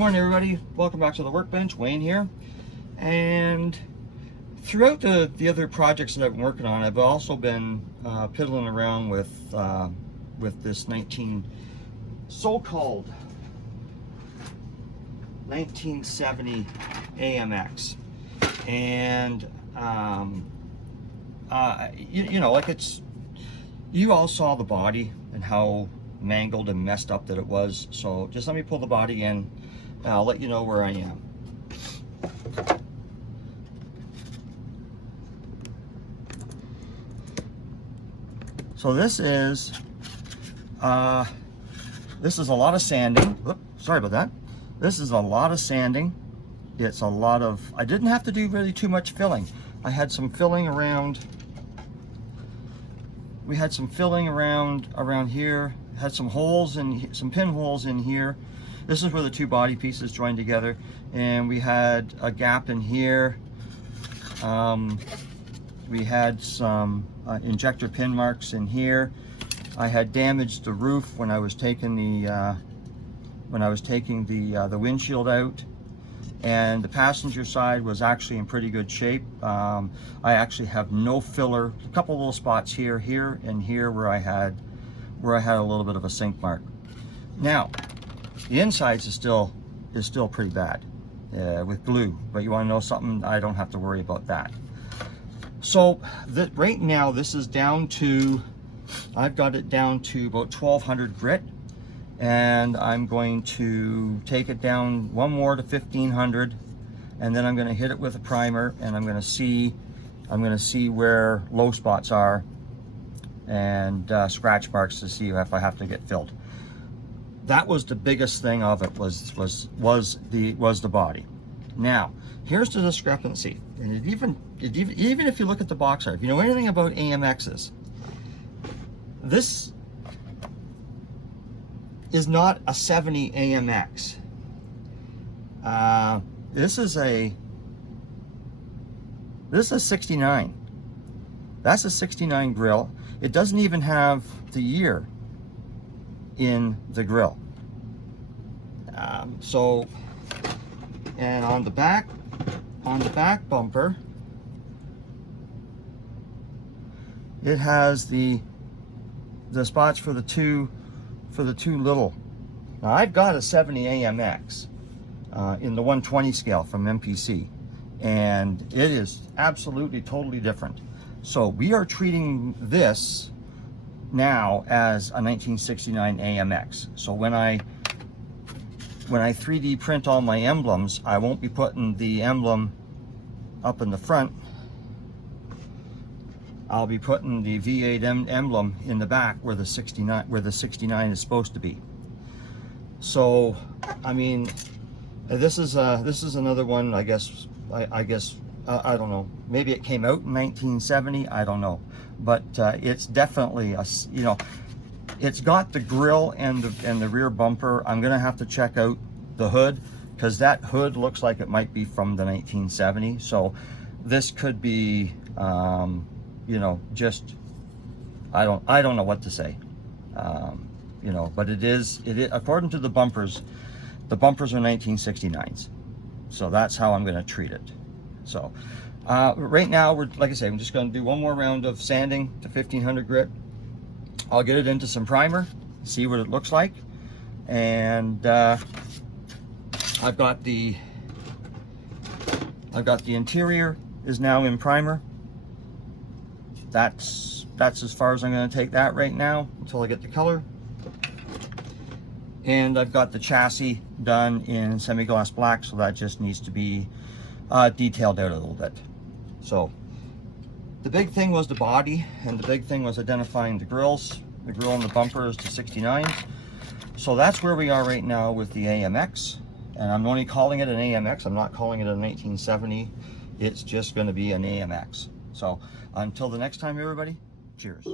morning, everybody. Welcome back to the workbench. Wayne here. And throughout the other projects that I've been working on, I've also been piddling around with this so-called 1970 AMX. And you know, like you all saw the body and how mangled and messed up that it was. So just let me pull the body in and I'll let you know where I am. So this is a lot of sanding. Oops, sorry about that. This is a lot of sanding. It's a lot of, I didn't have to do really too much filling. I had some filling around, we had some filling around here, had some holes and some pinholes in here. This is where the two body pieces joined together, and we had a gap in here. We had some injector pin marks in here. I had damaged the roof when I was taking the windshield out, and the passenger side was actually in pretty good shape. I actually have no filler. A couple little spots here, and here where I had a little bit of a sink mark. Now, the insides is still pretty bad with glue, but you want to know something? I don't have to worry about that. So right now this is down to, I've got it down to about 1200 grit, and I'm going to take it down one more to 1500, and then I'm going to hit it with a primer, and I'm going to see where low spots are and scratch marks to see if I have to get filled. That was the biggest thing of it, was the body. Now, here's the discrepancy, and even if you look at the box art, if you know anything about AMXs, this is not a 70 AMX. This is a 69. That's a 69 grill. It doesn't even have the year in the grill. And on the back bumper, it has the spots for the two little. Now I've got a 70 AMX in the 120 scale from MPC, and it is absolutely totally different. So we are treating this now as a 1969 AMX. So when I 3D print all my emblems, I won't be putting the emblem up in the front. I'll be putting the V8 emblem in the back where the 69 is supposed to be. So, I mean, this is another one. I guess I don't know. Maybe it came out in 1970. I don't know, but it's definitely it's got the grill and the rear bumper. I'm gonna have to check out the hood, because that hood looks like it might be from the 1970. So this could be, just I don't know what to say. But it is according to the bumpers are 1969s. So that's how I'm going to treat it. So right now, like I say, I'm just going to do one more round of sanding to 1500 grit. I'll get it into some primer, see what it looks like, and I've got the interior is now in primer. That's as far as I'm going to take that right now until I get the color. And I've got the chassis done in semi-gloss black, so that just needs to be detailed out a little bit. So the big thing was the body, and the big thing was identifying the grills. The grill and the bumper is to 69. So that's where we are right now with the AMX, and I'm only calling it an AMX. I'm not calling it a 1970. It's just going to be an AMX. So until the next time, everybody, cheers.